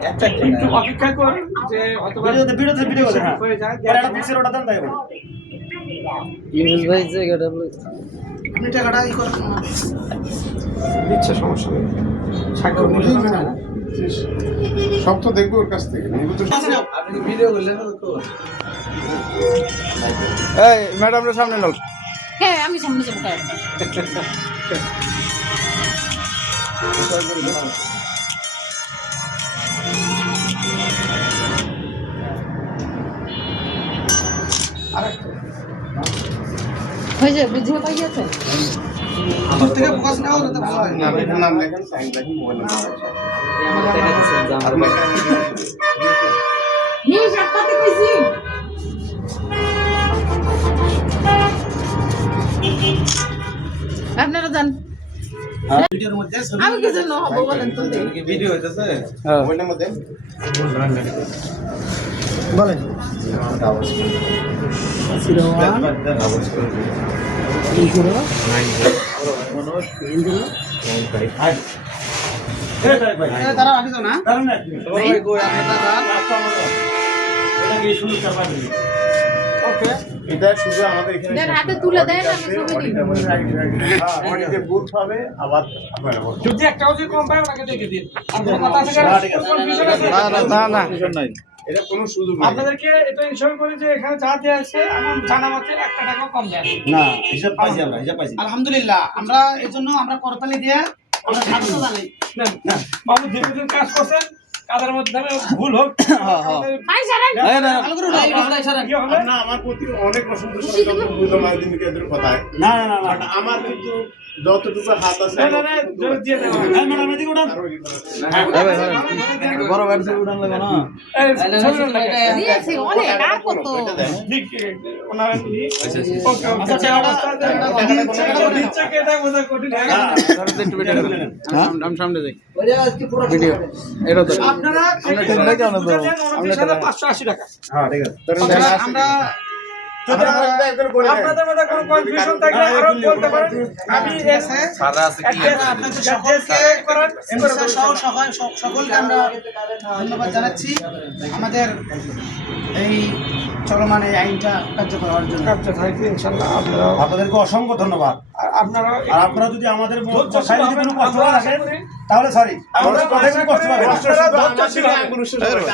একটু অপেক্ষা করুন যে ভিডিও হয়ে যায় ইউনুস ভাই জায়গাটা আপনি টাকাটা ই করেন দিচ্ছে, সমস্যা নেই। স্বাক্ষর নিলে হবে না। সব তো দেখবো ওর কাছ থেকে। আপনি ভিডিও করলেন তো? এই ম্যাডামরা সামনে নাও। হ্যাঁ আমি সামনে যাবো কার হয়েছে বুঝিয়ে পাইয়াছে তোর থেকে ফোকাস নাও না তো ভালো হয় নাম লেখেন, নাম লেখেন, সাইন লেখেন, মোবাইল নাম্বার আছে। আমার দেখা দিচ্ছেন যে আমার নি সাতটাতে কইছি আপনারা জান ভিডিওর মধ্যে আমি কি জন্য হবো বলেন তো ভিডিও হইতেছে। মোবাইল নাম্বার দেন। বলেন তারা আগে তো না এটা শুধু আমাদের এখানে দেন হাতে তুলে দেন আমি ছবি দিব অনেকে বুথ হবে আবার আপনারা বলুন। যদি একটাও যদি কম পায় ওনাকে দেখে দিন। আর কোনো কথা আছে নাই এটা কোনো সুযোগ নেই। আপনাদেরকে এটা ইনশোর করি যে এখানে যা দেওয়া আছে আমার জানা মতে 1 টাকাও কম দেয় না হিসাব পাইছি আমরা হিসাব পাইছি আলহামদুলিল্লাহ আমরা এর জন্য আমরা করতালি দিয়ে আমরা স্বাগত জানাই না বাবু দীর্ঘদিন কাজ করছেন, কাজের মধ্যে ভুল হোক ভাই সারা ভালো করে উঠাও। ইয়ে হবে না আমার প্রতি অনেক অসন্তোষ কথায় না না না বাট আমার কিন্তু যতটুকু হাত আছে না, না, না, জোর দিয়ে দেওয়া হয়। ম্যাডাম এদিকে উঠান বড় গাড়ি থেকে উঠান লাগে না এই, ছবিটা লাগে। দিয়েছি অনেক আর কত ঠিক, ওনারা নিয়ে- ওকে, ওকে। আচ্ছা, দিচ্ছে কে এটা বোঝা কঠিন হয়ে গেছে। একটু ভিডিও আমি সামনে যাই ভিডিও এটা তো আপনারা আমরা ঠিক নাই কেন তো? 29,580 টাকা। হ্যাঁ ঠিক আছে আমরা আপনাদের মধ্যে কোনো কনফিউশন থাকলে আরো বলতে পারেন। আমি এসে আপনাদের সকলকে সকলকে আমরা ধন্যবাদ জানাচ্ছি আমাদের এই চলমান এই আইনটা কার্যকর হওয়ার জন্য। কাজটা থাকবে ইনশাআল্লাহ। আপনারা আপনাদেরকে অসংখ্য ধন্যবাদ আর আপনারা আর আপনারা যদি আমাদের ধৈর্য কথায় যদি কোনো কষ্ট আমরা না আশা রাখেন করি তাহলে সরি আমরা কথায় কোনো কষ্ট পাবেন না। আপনারা ধৈর্যশীল হবেন।